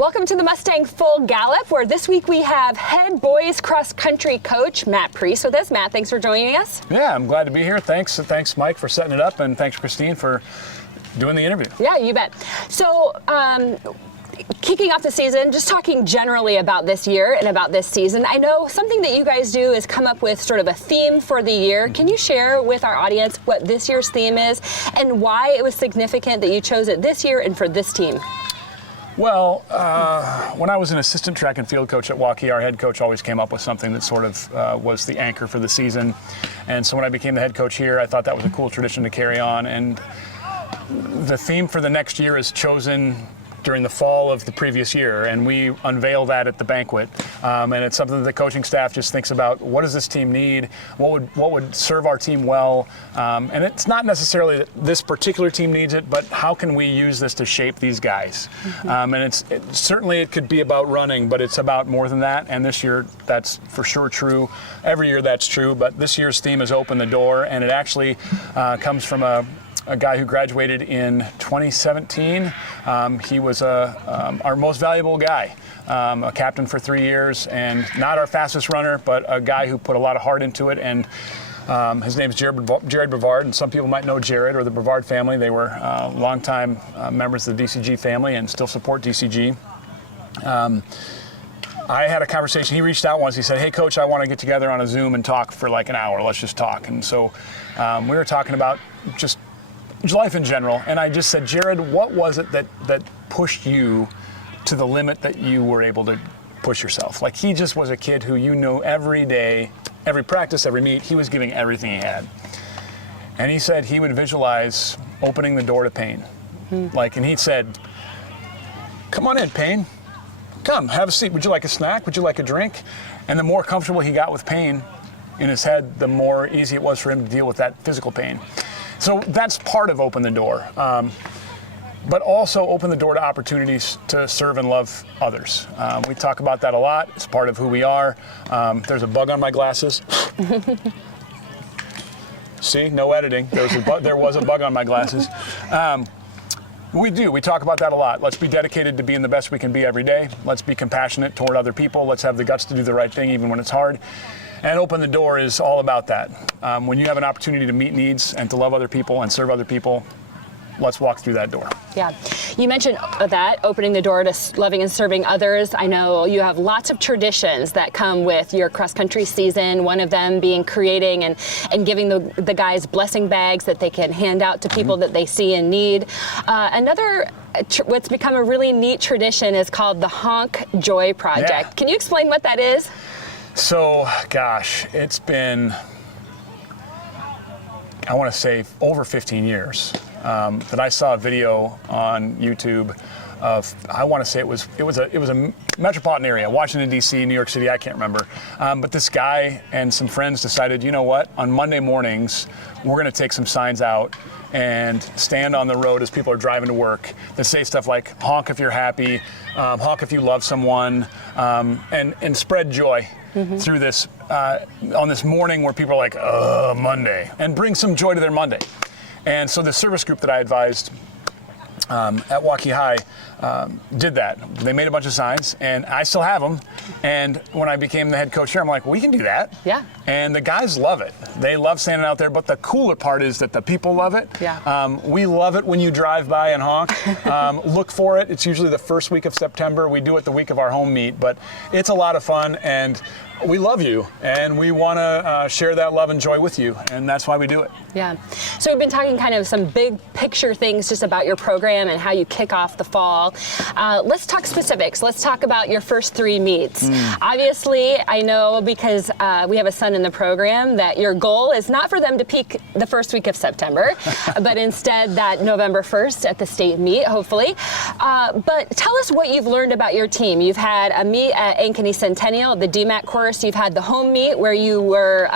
Welcome to the Mustang Full Gallop, where this week we have head boys cross-country coach Matt Pries with us. Matt, thanks for joining us. Yeah, I'm glad to be here. Thanks, Mike, for setting it up, and thanks, Christine, for doing the interview. Yeah, you bet. So, kicking off the season, just talking generally about this year and about this season, I know something that you guys do is come up with sort of a theme for the year. Can you share with our audience what this year's theme is and why it was significant that you chose it this year and for this team? Well, when I was an assistant track and field coach at Waukee, our head coach always came up with something that sort of was the anchor for the season. And so when I became the head coach here, I thought that was a cool tradition to carry on. And the theme for the next year is chosen during the fall of the previous year, and we unveil that at the banquet. And it's something that the coaching staff just thinks about: what does this team need? What would serve our team well? And it's not necessarily that this particular team needs it, but how can we use this to shape these guys? And certainly it could be about running, but it's about more than that. And this year, that's for sure true. Every year that's true, but this year's theme is Open the Door, and it actually comes from a guy who graduated in 2017. He was our most valuable guy, a captain for 3 years, and not our fastest runner, but a guy who put a lot of heart into it. And his name's Jared Brevard, and some people might know Jared or the Brevard family. They were longtime members of the DCG family and still support DCG. I had a conversation. He reached out once. He said, "Hey, Coach, I want to get together on a Zoom and talk for like an hour. Let's just talk." And so we were talking about just life in general, and I just said, "Jared, what was it that pushed you to the limit that you were able to push yourself?" Like, he just was a kid who, every day, every practice, every meet, he was giving everything he had. And he said he would visualize opening the door to Payne. And he said, "Come on in, Payne. Come, have a seat. Would you like a snack? Would you like a drink?" And the more comfortable he got with Payne in his head, the more easy it was for him to deal with that physical pain. So that's part of Open the Door, but also open the door to opportunities to serve and love others. We talk about that a lot. It's part of who we are. There's a bug on my glasses. See, no editing. There was a bug on my glasses. We talk about that a lot. Let's be dedicated to being the best we can be every day. Let's be compassionate toward other people. Let's have the guts to do the right thing even when it's hard. And Open the Door is all about that. When you have an opportunity to meet needs and to love other people and serve other people, let's walk through that door. Yeah. You mentioned that, opening the door to loving and serving others. I know you have lots of traditions that come with your cross-country season, one of them being creating and giving the guys blessing bags that they can hand out to people that they see in need. Another what's become a really neat tradition is called the Honk Joy Project. Yeah. Can you explain what that is? So, gosh, it's been, I want to say, over 15 years that I saw a video on YouTube of, I want to say it was a metropolitan area, Washington, D.C., New York City, I can't remember. But this guy and some friends decided, you know what, on Monday mornings, we're going to take some signs out and stand on the road as people are driving to work that say stuff like, honk if you're happy, honk if you love someone, and spread joy through this, on this morning where people are like, Monday, and bring some joy to their Monday. And so the service group that I advised at Waukee High did that. They made a bunch of signs, and I still have them. And when I became the head coach here, I'm like, we can do that. Yeah. And the guys love it. They love standing out there, but the cooler part is that the people love it. Yeah. We love it when you drive by and honk. Look for it. It's usually the first week of September. We do it the week of our home meet, but it's a lot of fun, and we love you, and we want to share that love and joy with you, and that's why we do it. Yeah. So we've been talking kind of some big picture things just about your program and how you kick off the fall. Let's talk specifics. Let's talk about your first 3 meets. Obviously, I know because we have a son in the program that your goal is not for them to peak the first week of September, but instead that November 1st at the state meet, hopefully. But tell us what you've learned about your team. You've had a meet at Ankeny Centennial, the DMAC course. You've had the home meet where you were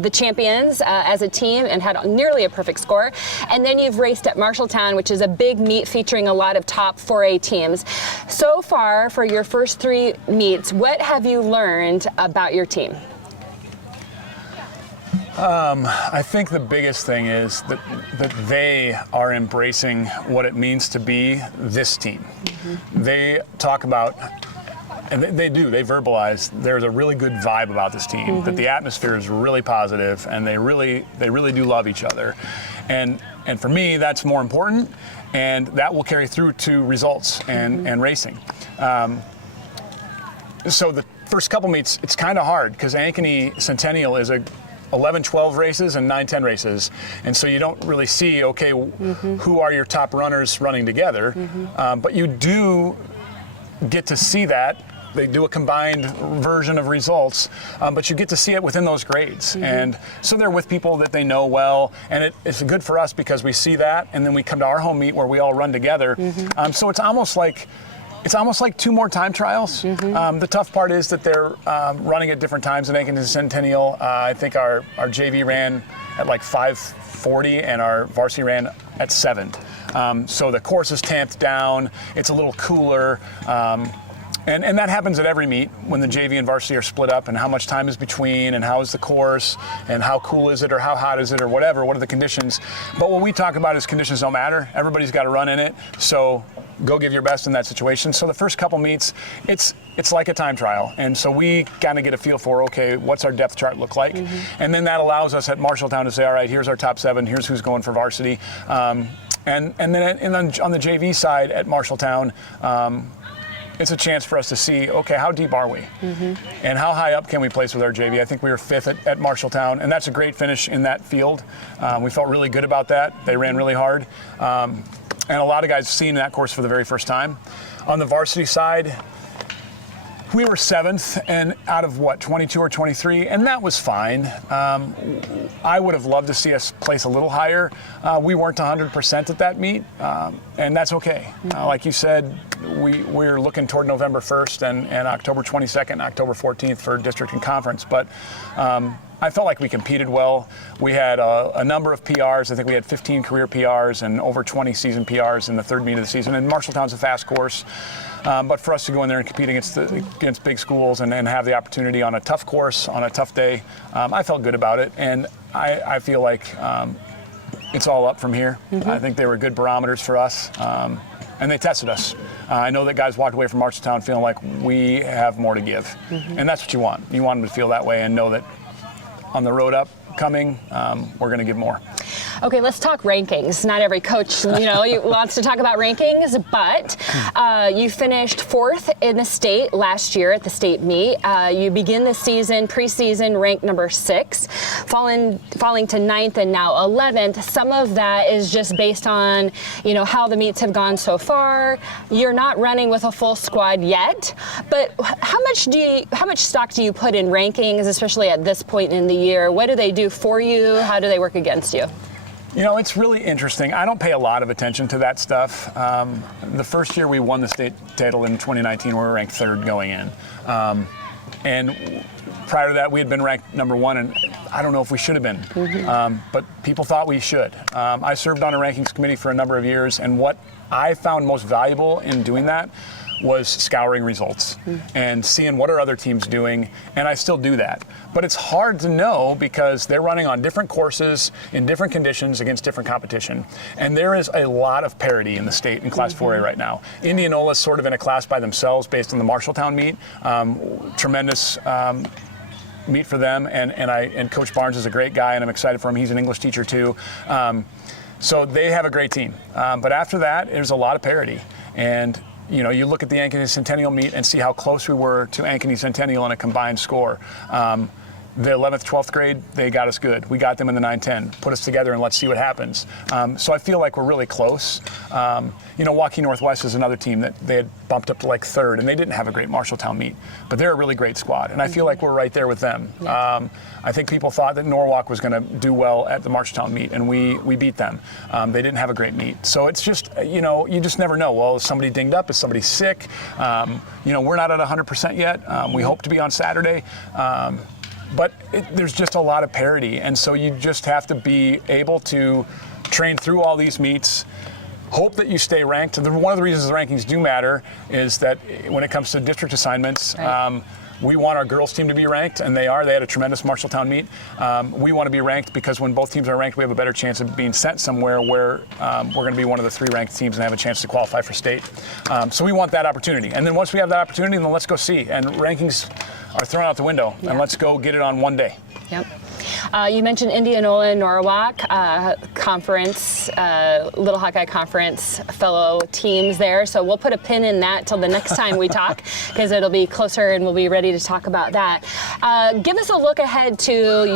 the champions as a team and had nearly a perfect score. And then you've raced at Marshalltown, which is a big meet featuring a lot of top 4A teams. So far, for your first 3 meets, what have you learned about your team? I think the biggest thing is that they are embracing what it means to be this team. They talk about, and they verbalize, there's a really good vibe about this team, that the atmosphere is really positive, and they really do love each other. And for me, that's more important, and that will carry through to results and racing. So the first couple meets, it's kind of hard, because Ankeny Centennial is a 11-12 races and 9-10 races, and so you don't really see, okay, who are your top runners running together, but you do get to see that. They do a combined version of results, but you get to see it within those grades. And so they're with people that they know well, and it's good for us because we see that, and then we come to our home meet where we all run together. So it's almost like 2 more time trials. The tough part is that they're running at different times in Ankeny Centennial. I think our JV ran at like 5:40 and our varsity ran at 7. So the course is tamped down. It's a little cooler. And that happens at every meet when the JV and varsity are split up, and how much time is between, and how is the course, and how cool is it, or how hot is it, or whatever, what are the conditions. But what we talk about is conditions don't matter. Everybody's got to run in it, so go give your best in that situation. So the first couple meets, it's like a time trial. And so we kind of get a feel for, okay, what's our depth chart look like? And then that allows us at Marshalltown to say, all right, here's our top 7, here's who's going for varsity. And then on the JV side at Marshalltown, it's a chance for us to see, okay, how deep are we? And how high up can we place with our JV? I think we were 5th at Marshalltown, and that's a great finish in that field. We felt really good about that. They ran really hard. And a lot of guys seen that course for the very first time. On the varsity side, we were 7th and out of 22 or 23, and that was fine. I would have loved to see us place a little higher. We weren't 100% at that meet, and that's okay. Like you said, we're looking toward November 1st and October 22nd and October 14th for district and conference, but I felt like we competed well. We had a number of PRs. I think we had 15 career PRs and over 20 season PRs in the 3rd meet of the season. And Marshalltown's a fast course. But for us to go in there and compete against big schools and have the opportunity on a tough course, on a tough day, I felt good about it. And I feel like it's all up from here. I think they were good barometers for us. And they tested us. I know that guys walked away from Marshalltown feeling like we have more to give. And that's what you want. You want them to feel that way and know that on the road up coming, we're going to give more. Okay, let's talk rankings. Not every coach, wants to talk about rankings, but you finished 4th in the state last year at the state meet. You begin the season, preseason, ranked number 6, falling to 9th and now 11th. Some of that is just based on, how the meets have gone so far. You're not running with a full squad yet, but how much stock do you put in rankings, especially at this point in the year? What do they do for you? How do they work against you? It's really interesting. I don't pay a lot of attention to that stuff. The first year we won the state title in 2019, we were ranked 3rd going in. And prior to that, we had been ranked number 1, and I don't know if we should have been. But people thought we should. I served on a rankings committee for a number of years, and what I found most valuable in doing that was scouring results and seeing what are other teams doing, and I still do that. But it's hard to know because they're running on different courses in different conditions against different competition, and there is a lot of parity in the state in Class 4A right now. Indianola's sort of in a class by themselves based on the Marshalltown meet. Tremendous meet for them, and Coach Barnes is a great guy, and I'm excited for him. He's an English teacher too. So they have a great team. But after that, there's a lot of parity. And you look at the Ankeny Centennial meet and see how close we were to Ankeny Centennial in a combined score. The 11th, 12th grade, they got us good. We got them in the 9-10. Put us together and let's see what happens. So I feel like we're really close. Waukee Northwest is another team that they had bumped up to like 3rd, and they didn't have a great Marshalltown meet. But they're a really great squad, and I feel like we're right there with them. I think people thought that Norwalk was going to do well at the Marshalltown meet, and we beat them. They didn't have a great meet. So it's just, you just never know. Well, is somebody dinged up? Is somebody sick? We're not at 100% yet. We hope to be on Saturday. But there's just a lot of parity, and so you just have to be able to train through all these meets, hope that you stay ranked. And one of the reasons the rankings do matter is that when it comes to district assignments, we want our girls team to be ranked, and they are. They had a tremendous Marshalltown meet. We want to be ranked because when both teams are ranked, we have a better chance of being sent somewhere where we're going to be one of the 3 ranked teams and have a chance to qualify for state. So we want that opportunity. And then once we have that opportunity, then let's go see. And rankings are thrown out the window, and let's go get it on one day. Yep. You mentioned Indianola and Norwalk conference, Little Hawkeye Conference fellow teams there. So we'll put a pin in that till the next time we talk, because it'll be closer and we'll be ready to talk about that. Give us a look ahead to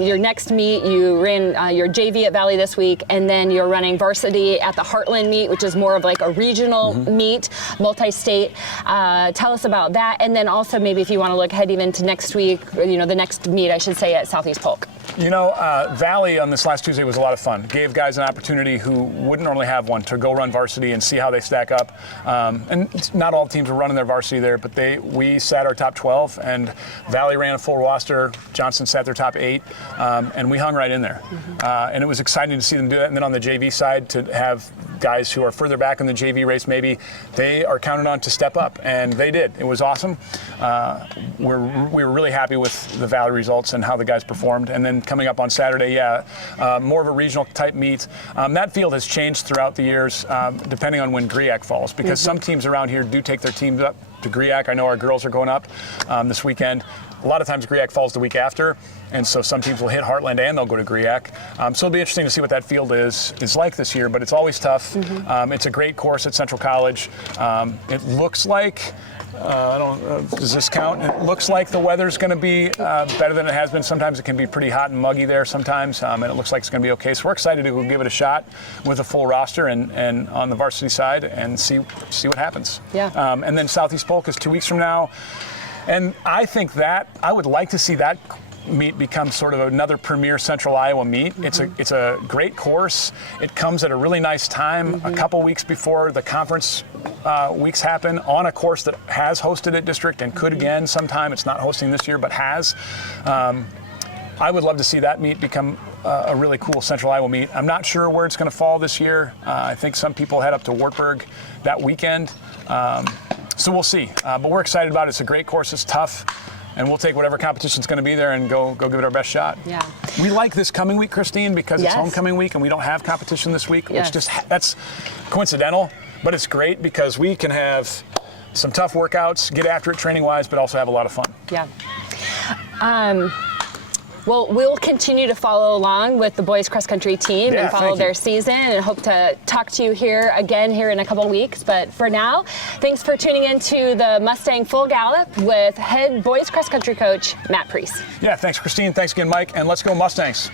your next meet. You ran your JV at Valley this week, and then you're running varsity at the Heartland meet, which is more of like a regional meet, multi-state. Tell us about that, and then also maybe if you want to look ahead even to next week, or, the next meet, I should say, at Southeast Polk. Valley on this last Tuesday was a lot of fun. Gave guys an opportunity who wouldn't normally have one to go run varsity and see how they stack up. And not all teams were running their varsity there, but we sat our top 12, and Valley ran a full roster. Johnson sat their top 8, and we hung right in there. And it was exciting to see them do that. And then on the JV side, to have guys who are further back in the JV race, maybe they are counted on to step up, and they did. It was awesome. We were really happy with the Valley results and how the guys performed. And then coming up on Saturday, more of a regional type meet. That field has changed throughout the years, depending on when GRIAC falls, because some teams around here do take their teams up to GRIAC. I know our girls are going up this weekend. A lot of times GRIAC falls the week after, and so some teams will hit Heartland and they'll go to GRIAC. So it'll be interesting to see what that field is like this year, but it's always tough. It's a great course at Central College. It looks like, does this count? It looks like the weather's going to be better than it has been. Sometimes it can be pretty hot and muggy there sometimes, and it looks like it's going to be okay. So we're excited to go give it a shot with a full roster and on the varsity side and see what happens. Yeah. And then Southeast Polk is 2 weeks from now. And I think that I would like to see that meet become sort of another premier Central Iowa meet. It's a great course. It comes at a really nice time, a couple weeks before the conference weeks happen, on a course that has hosted at district and could again sometime. It's not hosting this year, but has. I would love to see that meet become a really cool Central Iowa meet. I'm not sure where it's going to fall this year. I think some people head up to Wartburg that weekend. So we'll see. But we're excited about it. It's a great course. It's tough. And we'll take whatever competition's going to be there and go give it our best shot. Yeah. We like this coming week, Christine, because it's homecoming week and we don't have competition this week, which that's coincidental, but it's great because we can have some tough workouts, get after it training-wise, but also have a lot of fun. Yeah. Well, we'll continue to follow along with the boys cross country team and follow their season, and hope to talk to you here again in a couple weeks. But for now, thanks for tuning in to the Mustang Full Gallop with head boys cross country coach Matt Pries. Yeah, thanks, Christine. Thanks again, Mike. And let's go Mustangs.